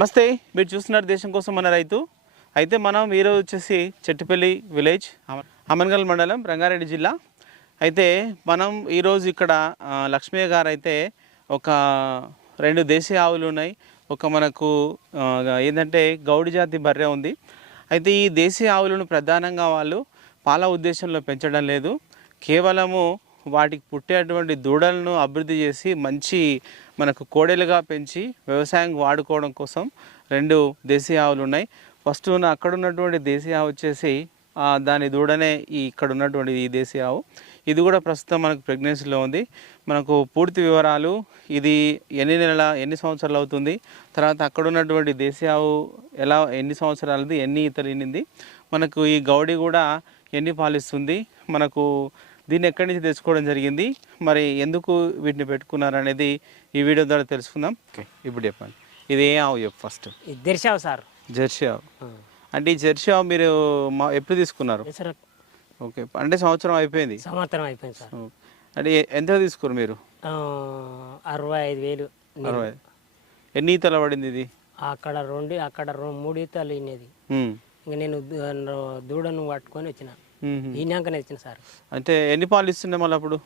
నమస్తే. మీరు చూస్తున్నారు దేశం కోసం మన రైతు. అయితే మనం ఈరోజు వచ్చేసి చెట్టుపల్లి విలేజ్ అమన్గల్ మండలం రంగారెడ్డి జిల్లా. అయితే మనం ఈరోజు ఇక్కడ లక్ష్మయ్య గారు అయితే ఒక రెండు దేశీయ ఆవులు ఉన్నాయి. ఒక మనకు ఏంటంటే గౌడి జాతి బర్రె ఉంది. అయితే ఈ దేశీయ ఆవులను ప్రధానంగా వాళ్ళు పాల ఉద్దేశంలో పెంచడం లేదు. కేవలము వాటికి పుట్టేటువంటి దూడలను అభివృద్ధి చేసి మంచి మనకు కోడెలుగా పెంచి వ్యవసాయం వాడుకోవడం కోసం రెండు దేశీయ ఆవులు ఉన్నాయి. ఫస్ట్ ఉన్న అక్కడ ఉన్నటువంటి దేశీయ ఆవు వచ్చేసి దాని దూడనే ఈ ఇక్కడ ఉన్నటువంటి ఈ దేశీయ ఆవు. ఇది కూడా ప్రస్తుతం మనకు ప్రెగ్నెన్సీలో ఉంది. మనకు పూర్తి వివరాలు ఇది ఎన్ని నెలల ఎన్ని సంవత్సరాలు అవుతుంది తర్వాత అక్కడ ఉన్నటువంటి దేశీయ ఆవు ఎలా ఎన్ని సంవత్సరాలది ఎన్ని ఈతలినింది మనకు ఈ గౌడి కూడా ఎన్ని పాలిస్తుంది మనకు దీన్ని ఎక్కడి నుంచి తెచ్చుకోవడం జరిగింది? మరి ఎందుకు వీటిని పెట్టుకున్నారు అనేది ఈ వీడియో ద్వారా తెలుసుకుందాం. ఓకే ఇప్పుడు చెప్పండి. ఇది ఏ ఆవు చెప్పు ఫస్ట్ ఇది తెరిచావు సార్. జెర్సీ ఆవు. అంటే ఈ జెర్సీ ఆవు మీరు మా ఎప్పుడు తీసుకున్నారు? సార్. ఓకే అంటే సంవత్సరం అయిపోయింది. సంవత్సరం అయిపోయింది సార్. అంటే ఎంత తీసుకున్నారు మీరు? ఆ, అరవై ఐదు వేలు అరవై. ఎన్ని ఈతల పడింది ఇది? అక్కడ రెండు అక్కడ మూడు ఈతలు ఇనేది. ఇంక నేను దూడను పట్టుకొని వచ్చిన. ఉమ్. ఈనాకనే వచ్చిన సార్. అంటే ఎన్ని పాలు ఇస్తుండే మళ్ళీ అప్పుడు?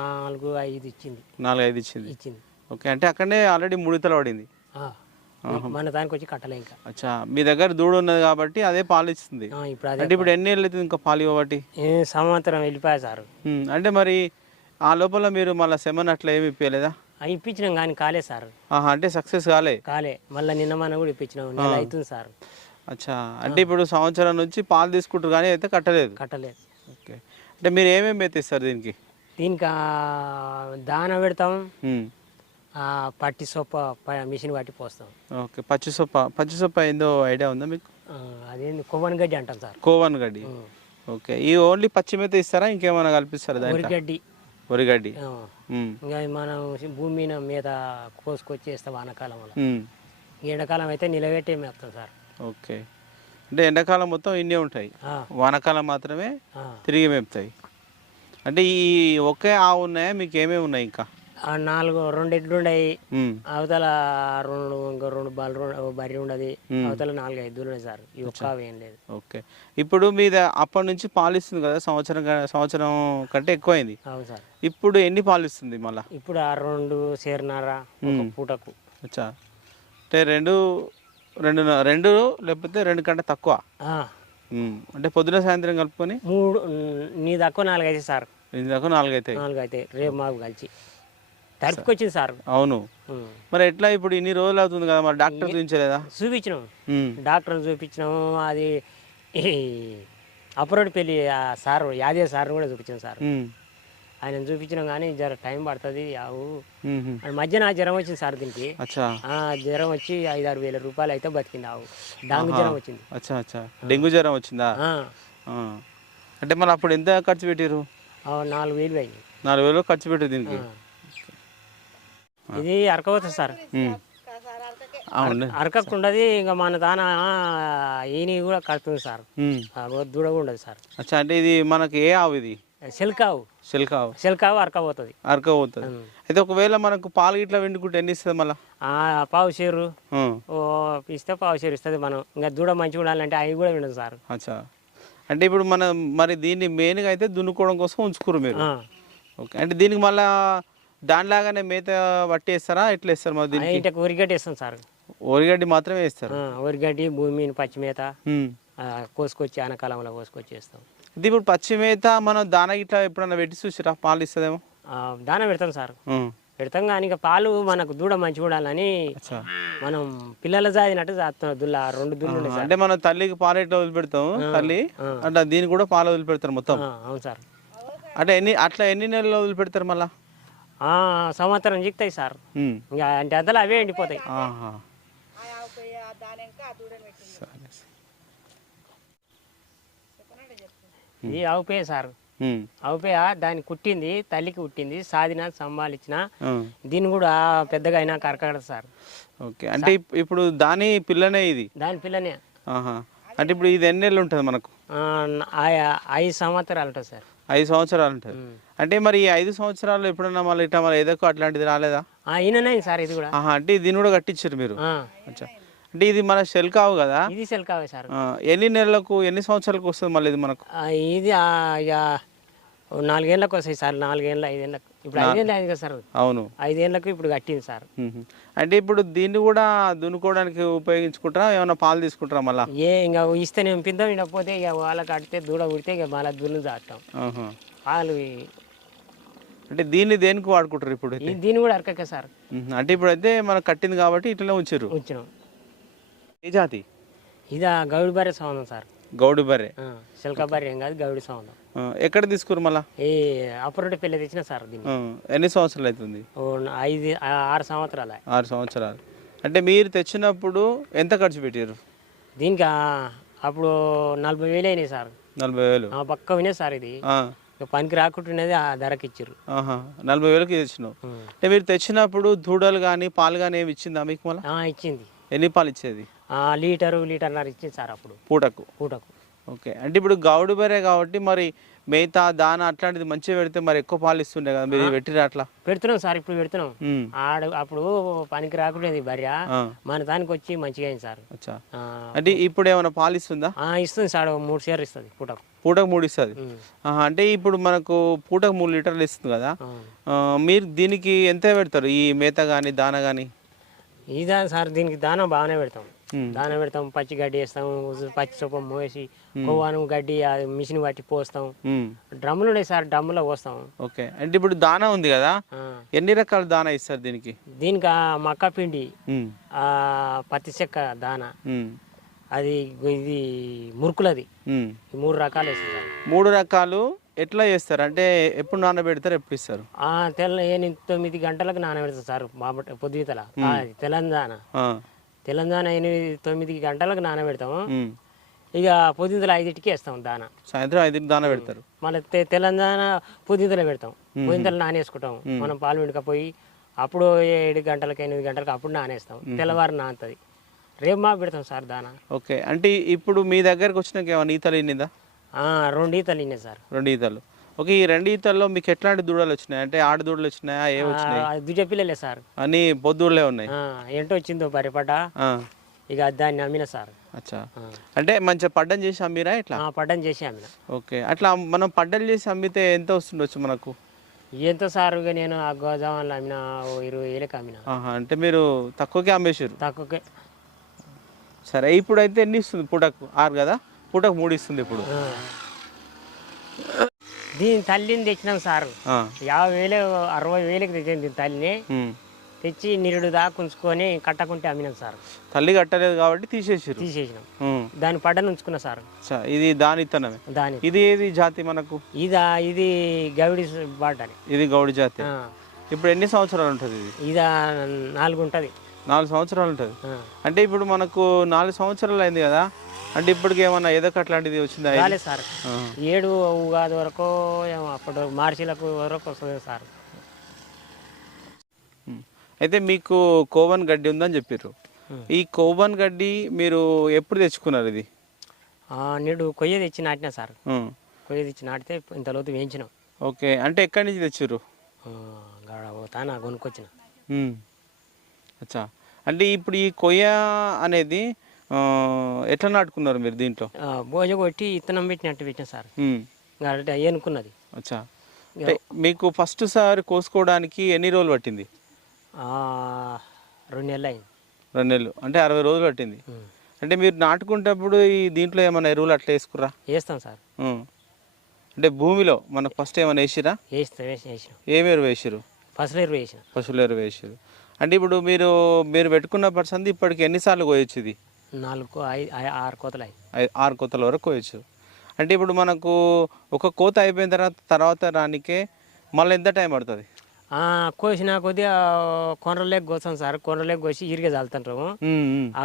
నాలుగు ఐదు ఇచ్చింది. నాలుగు ఐదు ఇచ్చింది. ఇచ్చింది. ఓకే అంటే అక్కడనే ఆల్రెడీ మూడు ఈతలు పడింది. మన దానికి వచ్చి కట్టలే ఇంకా. అచ్చా మీ దగ్గర దూడ ఉన్నది కాబట్టి అదే పాలు ఇస్తుంది. ఇప్పుడు అంటే ఇప్పుడు ఎన్ని ఏళ్ళు అవుతుంది ఇంకా పాలు ఇవ్వబట్టి? సంవత్సరం వెళ్ళిపోయా సార్. అంటే మరి ఆ లోపల మీరు మళ్ళీ సెమన్ అట్లా ఏమి ఇప్పలేదా ఇప్పించినాం కానీ కాలే సార్. అంటే సక్సెస్ కాలే. కాలే. మళ్ళీ నిన్న మన కూడా ఇప్పించినాం. అవుతుంది సార్. అచ్చా. అంటే ఇప్పుడు సంవత్సరం నుంచి పాలు తీసుకుంటారు కానీ అయితే కట్టలేదు. కట్టలేదు. ఓకే. అంటే మీరు ఏమేమి మెత్తిస్తారు దీనికి? దీనికి దాన పెడతాం. పట్టి సొప్ప మిషన్ పట్టి పోస్తాం. ఓకే. పచ్చి సొప్ప పచ్చి సొప్ప ఏందో ఐడియా ఉందా మీకు? అదేంది? కొవ్వని గడ్డి అంటాం సార్. కోవన్ గడ్డి. ఓకే. ఈ ఓన్లీ పచ్చి మేత ఇస్తారా? ఇంకేమైనా కల్పిస్తారా ఉరిగడ్డి వరిగడ్డి. ఉమ్, ఇంకా మనం భూమి మీద మీద కోసుకొచ్చి వేస్తాం వానాకాలం వల్ల. ఉమ్, ఈ ఎండాకాలం అయితే నిలబెట్టే మేస్తాం సార్. ఓకే. అంటే ఎండాకాలం మొత్తం ఇన్నే ఉంటాయి. వానాకాలం మాత్రమే. తిరిగి మేపుతాయి. అంటే ఈ ఒకే ఆవు ఉన్నాయా? మీకు ఏమేమి ఉన్నాయి ఇంకా? నాలుగు రెండు ఎడ్లు ఉన్నాయి. అవతల రెండు ఇంకా రెండు రెండు బర్రె ఉండదు అవతల నాలుగు ఐదు ఉన్నాయి సార్. ఈ ఒక్క ఏం లేదు. ఓకే. ఇప్పుడు మీద అప్పటి నుంచి పాలు ఇస్తుంది కదా సంవత్సరం సంవత్సరం కంటే ఎక్కువైంది. అవును సార్. ఇప్పుడు ఎన్ని పాలు ఇస్తుంది మళ్ళా? ఇప్పుడు ఆ రెండు సేరినార ఒక పూటకు. అచ్చా. అంటే రెండు రెండు రెండు లేకపోతే రెండు కంటే తక్కువ. ఉమ్, అంటే పొద్దున సాయంత్రం కలుపుకొని మూడు నీ తక్కువ నాలుగు అయితే సార్. ఎనిమిది దాకా నాలుగు అవుతాయి నాలుగు అయితే రేపు మాకు కలిసి. తడుపుకొచ్చింది సార్. అవును. ఉమ్. మరి ఎట్లా ఇప్పుడు ఇన్ని రోజులు అవుతుంది కదా మరి డాక్టర్ చూపించలేదా? చూపించినాం. ఉమ్, డాక్టర్ చూపించినాము అది అప్రోడ్ పెళ్ళి ఆ సార్ యాదే సార్ కూడా చూపించాం సార్. ఉమ్, ఆయన చూపించినాం కానీ జర టైం పడుతుంది ఆవు. మధ్యన జ్వరం వచ్చింది సార్ దీనికి. జ్వరం వచ్చి ఐదు ఆరు వేల రూపాయలు అయితే బతికింది ఆవు. డాంగు జ్వరం వచ్చింది. అచ్చా అచ్చా. డెంగ్యూ జ్వరం వచ్చిందా. అంటే మరి అప్పుడు ఎంత ఖర్చు పెట్టారు ఆ నాలుగు వేలు అయింది నాలుగు వేలు ఖర్చు పెట్టారు దీనికి? ఇది అరకపోతుంది సార్. అరకకుండదు ఇంకా మన దాన ఈని కూడా కడుతుంది సార్. దూడ కూడా ఉండదు సార్. అచ్చా అంటే ఇది మనకి ఏ ఆవు ఇది? సిల్కావు శిల్కావు. అరకపోతుంది అరక పోతుంది అయితే ఒకవేళ మనకు పాలు ఇట్లా వెండుకుంటే ఎన్ని ఇస్తుంది మళ్ళా? పావు షేరు. ఇస్తే పావు షేరు ఇస్తుంది మనం. ఇంకా దూడ మంచిగా ఉండాలంటే అవి కూడా ఉండదు సార్. అచ్చా. అంటే ఇప్పుడు మనం మరి దీన్ని మెయిన్గా అయితే దున్నుకోవడం కోసం ఉంచుకోరు మీరు. ఓకే. అంటే దీనికి మళ్ళా దానిలాగానే మేత పట్టేస్తారా ఎట్లా వేస్తారు మరి దీనికి? ఇంటికి ఉరిగడ్డి ఇస్తాం సార్. ఒరిగడ్డి మాత్రమే వేస్తారు. ఆ, ఉరిగడ్డి భూమి పచ్చిమేత కోసుకొచ్చి ఆనకాలంలో కోసుకొచ్చి వేస్తాం. ఇది ఇప్పుడు పచ్చి మేత మనం దాన ఇట్లా ఎప్పుడన్నా పెట్టి చూసిరా పాలు ఇస్తుందేమో దాన పెడతాం సార్. పెడతాం కానీ ఇంకా పాలు మనకు దూడ మంచిగా ఉండాలని అచ్చా. మనం పిల్లలు జాదినట్టు జాతున్నాం దుల్ల రెండు దుళ్ళు సార్. అంటే మనం తల్లికి పాలు ఎట్లా వదిలిపెడతాం తల్లి అంటే దీనికి కూడా పాలు వదిలిపెడతారు మొత్తం? అవును సార్. అంటే ఎన్ని అట్లా ఎన్ని నెలలు వదిలిపెడతారు మళ్ళా? సంవత్సరం జిక్తాయి సార్. ఇంకా అంటే అంతలో అవే ఎండిపోతాయి. సరే. ఇది అవుపే సార్. అవుపేయ దాన్ని కుట్టింది తల్లికి కుట్టింది సాదిన సంభాలించిన. దీన్ని కూడా పెద్దగా అయినా కరకడ సార్. ఓకే. అంటే ఇప్- ఇప్పుడు దాని పిల్లనే ఇది? దాని పిల్లనే. అంటే ఇప్పుడు ఇది ఎన్ని నెలలు ఉంటుంది మనకు? ఐదు సంవత్సరాలు ఉంటుంది సార్. ఐదు సంవత్సరాలు ఉంటుంది. అంటే మరి ఈ ఐదు సంవత్సరాలు ఎప్పుడన్నా మళ్ళీ ఇట్లా మళ్ళీ ఏదో అట్లాంటిది రాలేదా? ఆ, ఈయననే సార్ ఇది కూడా. అంటే దీన్ని కూడా కట్టించారు మీరు? అచ్చా. అంటే ఇది మన షెల్ కావు కదా. ఇది సెల్ కావే సార్. ఆ, ఎన్ని నెలలకు ఎన్ని సంవత్సరాలకు వస్తుంది మళ్ళీ ఇది మనకు? ఆ, ఇది ఆ, ఓ నాలుగేళ్ళకి వస్తాయి సార్ నాలుగేళ్ళ ఐదేళ్ళకి ఇప్పుడు ఐదేళ్ళు అయింది కదా సార్. అవును. ఐదేళ్ళకు ఇప్పుడు కట్టింది సార్. మ్మ్. అంటే ఇప్పుడు దీన్ని కూడా దున్నుకోవడానికి ఉపయోగించుకుంటారా ఏమైనా పాలు తీసుకుంటారా మళ్ళా? ఏ ఇంకా ఇస్తే నింపిద్దాం ఇకపోతే ఇక వాళ్ళకి కడితే దూడ ఉడితే ఇక మళ్ళీ దున్ను దాటాం. ఆహా. పాలు అంటే దీన్ని దేనికి వాడుకుంటారు ఇప్పుడు? ఈ- దీన్ని కూడా అరకక సార్. మ్మ్. అంటే ఇప్పుడు అయితే మనకు కట్టింది కాబట్టి ఇట్లనే ఉంచారు. ఉంచినాం. ఏ జాతి? ఇది గౌడి బర్రె సంబంధం సార్. గౌడు బర్రె. సిల్కా బర్రె ఏం కాదు గౌడి ఆ, ఎక్కడ తీసుకురు మళ్ళా? ఈ అప్పుడే పెళ్ళి తెచ్చిన సార్ దీన్ని. ఎన్ని సంవత్సరాలు అవుతుంది? ఓ ఐదు ఆరు సంవత్సరాల. ఆరు సంవత్సరాలు. అంటే మీరు తెచ్చినప్పుడు ఎంత ఖర్చు పెట్టారు దీనికి అప్పుడు నలభై వేలు అయినాయి సార్. నలభై వేలు. ఆ పక్క వినే సార్ ఇది. పనికి రాకుంటున్నది ఆ ధరకి ఇచ్చారు నలభై వేలకి తెచ్చినావు. అంటే మీరు తెచ్చినప్పుడు దూడలు కానీ పాలు కానీ ఏమి ఇచ్చిందా మీకు మళ్ళీ? ఇచ్చింది. ఎన్ని పాలు ఇచ్చేది? లీటరు లీటర్న్నర ఇచ్చింది సార్ అప్పుడు. పూటకు? పూటకు. ఓకే. అంటే ఇప్పుడు గౌడు బరే కాబట్టి మరి మేత దాన అట్లాంటిది మంచిగా పెడితే మరి ఎక్కువ పాలు ఇస్తుండే కదా? మీరు పెట్టిరా అట్లా? పెడుతున్నాం సార్ ఇప్పుడు పెడుతున్నాం. ఆడ అప్పుడు పనికి రాకుండేది భార్య మన దానికి వచ్చి మంచిగా అయింది సార్. అంటే ఇప్పుడు ఏమైనా పాలు ఇస్తుందా? ఇస్తుంది సార్ మూడు షేర్ ఇస్తుంది పూటకు. పూటకు మూడు ఇస్తుంది? అంటే ఇప్పుడు మనకు పూటకు మూడు లీటర్లు ఇస్తుంది కదా? మీరు దీనికి ఎంత పెడతారు? ఈ మేత కానీ దాన కానీ ఇదా సార్ దీనికి దానం బాగానే పెడతాం. దానం పెడతాం పచ్చి గడ్డి వేస్తాం పచ్చి చొప్ప మోసి కొవ్వాను గడ్డి మిషన్ పట్టి పోస్తాం. డ్రమ్ములు ఉన్నాయి సార్ డ్రమ్ములో పోస్తాం. ఓకే. అంటే ఇప్పుడు దానా ఉంది కదా. ఎన్ని రకాల దానా ఇస్తారు దీనికి? దీనికి ఆ మక్క పిండి ఆ పత్తి చెక్క దాన అది ఇది మురుకులది. మూడు రకాలు వేస్తాం సార్. మూడు రకాలు ఎట్లా చేస్తారు? అంటే ఎప్పుడు నానబెడతారు ఎప్పుడు ఇస్తారు? ఆ తెల్ల ఎనిమిది తొమ్మిది గంటలకు నానబెడతాం సార్ మామట పొద్దుగల తెలంగాణ. తెలంగాణ ఎనిమిది తొమ్మిది గంటలకు నానబెడతాము. ఇక పొద్దుగల ఐదింటికి వేస్తాం దాన. సాయంత్రం ఐదుకి దాన పెడతారు. మళ్ళీ తెలంగాణ పొద్దుగల పెడతాం. పొద్దుగల నానేసుకుంటాం మనం పాలు వెనుకపోయి అప్పుడు ఏడు గంటలకు ఎనిమిది గంటలకు అప్పుడు నానేస్తాం తెల్లవారు నానుతుంది. రేపు మా పెడతాం సార్ దాన. ఓకే. అంటే ఇప్పుడు మీ దగ్గరకు వచ్చినాక ఏమైనా ఈతలు ఇన్నిందా? ఆ, రెండు ఈతలు ఇన్నాయి సార్. రెండు ఈతలు. ఓకే ఈ రెండు ఈతల్లో మీకు ఎట్లాంటి దూడలు వచ్చినాయి? అంటే ఆడ దూడలు వచ్చినాయా? ఏ వచ్చినాయి? దుజ పిల్లలే సార్. అని పొద్దుళ్ళే ఉన్నాయి. ఎంట వచ్చిందో పరిపడ్డ ఆ, ఇక దాన్ని అమ్మిన సార్. అచ్చా. అంటే మంచిగా పడ్డం చేసి అమ్మిరా ఇట్లా? పడ్డం చేసి అమ్మిన. ఓకే అట్లా మనం పడ్డలు చేసి అమ్మితే ఎంత వస్తుండొచ్చు మనకు? ఎంత సార్ ఇక నేను ఆ గోదావరిలో అమ్మిన ఇరవై వేలకు అమ్మిన. అంటే మీరు తక్కువకే అమ్మేసారు తక్కువకే. సరే ఇప్పుడు అయితే ఎన్ని ఇస్తుంది పూటకు? ఆరు కదా? పూటకు మూడు ఇస్తుంది ఇప్పుడు. దీని తల్లిని తెచ్చినాం సార్. యాభై వేలు అరవై వేలకు తెచ్చాను దీని తల్లిని. తెచ్చి నిరుడు దాకా ఉంచుకొని కట్టకుంటే అమ్మినాం సార్. తల్లి కట్టలేదు కాబట్టి తీసేసారు తీసేసినాం. దాని పడ్డను ఉంచుకున్నా సార్. ఇది దాని ఇత్తనమే దాని ఇది ఏది జాతి మనకు? ఇదా ఇది గవిడి బాట ఇది గౌడి జాతి. ఇప్పుడు ఎన్ని సంవత్సరాలు ఉంటుంది ఇది? ఇదా నాలుగు ఉంటుంది నాలుగు సంవత్సరాలు ఉంటుంది. అంటే ఇప్పుడు మనకు నాలుగు సంవత్సరాలు అయింది కదా. అంటే ఇప్పటికి ఏమన్నా ఏదో అట్లాంటిది వచ్చిందా? రాలేదు సార్. ఏడు ఉగాది వరకు ఏమో అప్పుడు మార్చిలకు వరకు వస్తుంది సార్. అయితే మీకు కోవన్ గడ్డి ఉందని చెప్పారు. ఈ కోవన్ గడ్డి మీరు ఎప్పుడు తెచ్చుకున్నారు ఇది నేడు కొయ్య తెచ్చి నాటినా సార్. కొయ్య తెచ్చి నాటితే ఇంత లోతు వేయించినాం ఓకే అంటే ఎక్కడి నుంచి తెచ్చారు తాన కొనుక్కొచ్చిన. అచ్చా అంటే ఇప్పుడు ఈ కొయ్య అనేది ఎట్లా నాటుకున్నారు మీరు దీంట్లో? భోజ కొట్టి ఇత్తనం పెట్టినట్టు పెట్టిన సార్. అచ్చా. అంటే మీకు ఫస్ట్ సారి కోసుకోవడానికి ఎన్ని రోజులు పట్టింది? రెండు నెలలు అయింది. రెండు నెలలు. అంటే అరవై రోజులు పట్టింది. అంటే మీరు నాటుకుంటప్పుడు ఈ దీంట్లో ఏమైనా ఎరువులు అట్లా వేసుకురా వేస్తాం సార్. అంటే భూమిలో మనకు ఫస్ట్ ఏమైనా వేసిరా? ఏమి ఎరువు వేసిరు పసలు ఎరువు వేసిన. పశువుల ఎరువు వేసిరు అంటే ఇప్పుడు మీరు మీరు పెట్టుకున్న పర్సంది ఇప్పటికి ఎన్నిసార్లు కోయొచ్చు ఇది? నాలుగు ఆరు కోతలు. ఆరు కోతల వరకు కోయొచ్చు అంటే ఇప్పుడు మనకు ఒక కోత అయిపోయిన తర్వాత తర్వాత రానికే మళ్ళీ ఎంత టైం పడుతుంది? కోసిన కొద్దిగా కొనరలేక కోసాం సార్. కొనరలేక కోసి ఈరిగా చల్లుతుంటాము. ఆ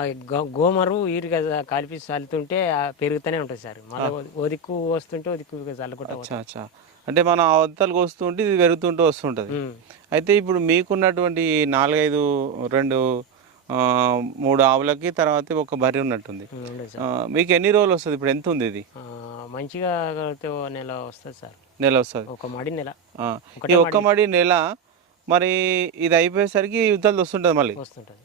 గోమరు ఈరిగా కలిపి చల్లుతుంటే పెరుగుతూనే ఉంటుంది సార్. మళ్ళీ ఓ దిక్కు వస్తుంటే ఓ దిక్కు చల్లుకుంటా అంటే మన అవతలు వస్తుంటే ఇది పెరుగుతుంటూ వస్తుంటుంది. అయితే ఇప్పుడు మీకున్నటువంటి నాలుగైదు రెండు మూడు ఆవులకి తర్వాత ఒక బర్రె ఉన్నట్టుంది. మీకు ఎన్ని రోజులు వస్తుంది? ఇప్పుడు ఎంత ఉంది ఇది? మంచిగా నెల వస్తుంది సార్. నెల వస్తుంది. ఒక మడి నెల. ఈ ఒక్క మడి నెల మరి ఇది అయిపోయేసరికి యుద్ధాలు వస్తుంటుంది మళ్ళీ? వస్తుంటుంది.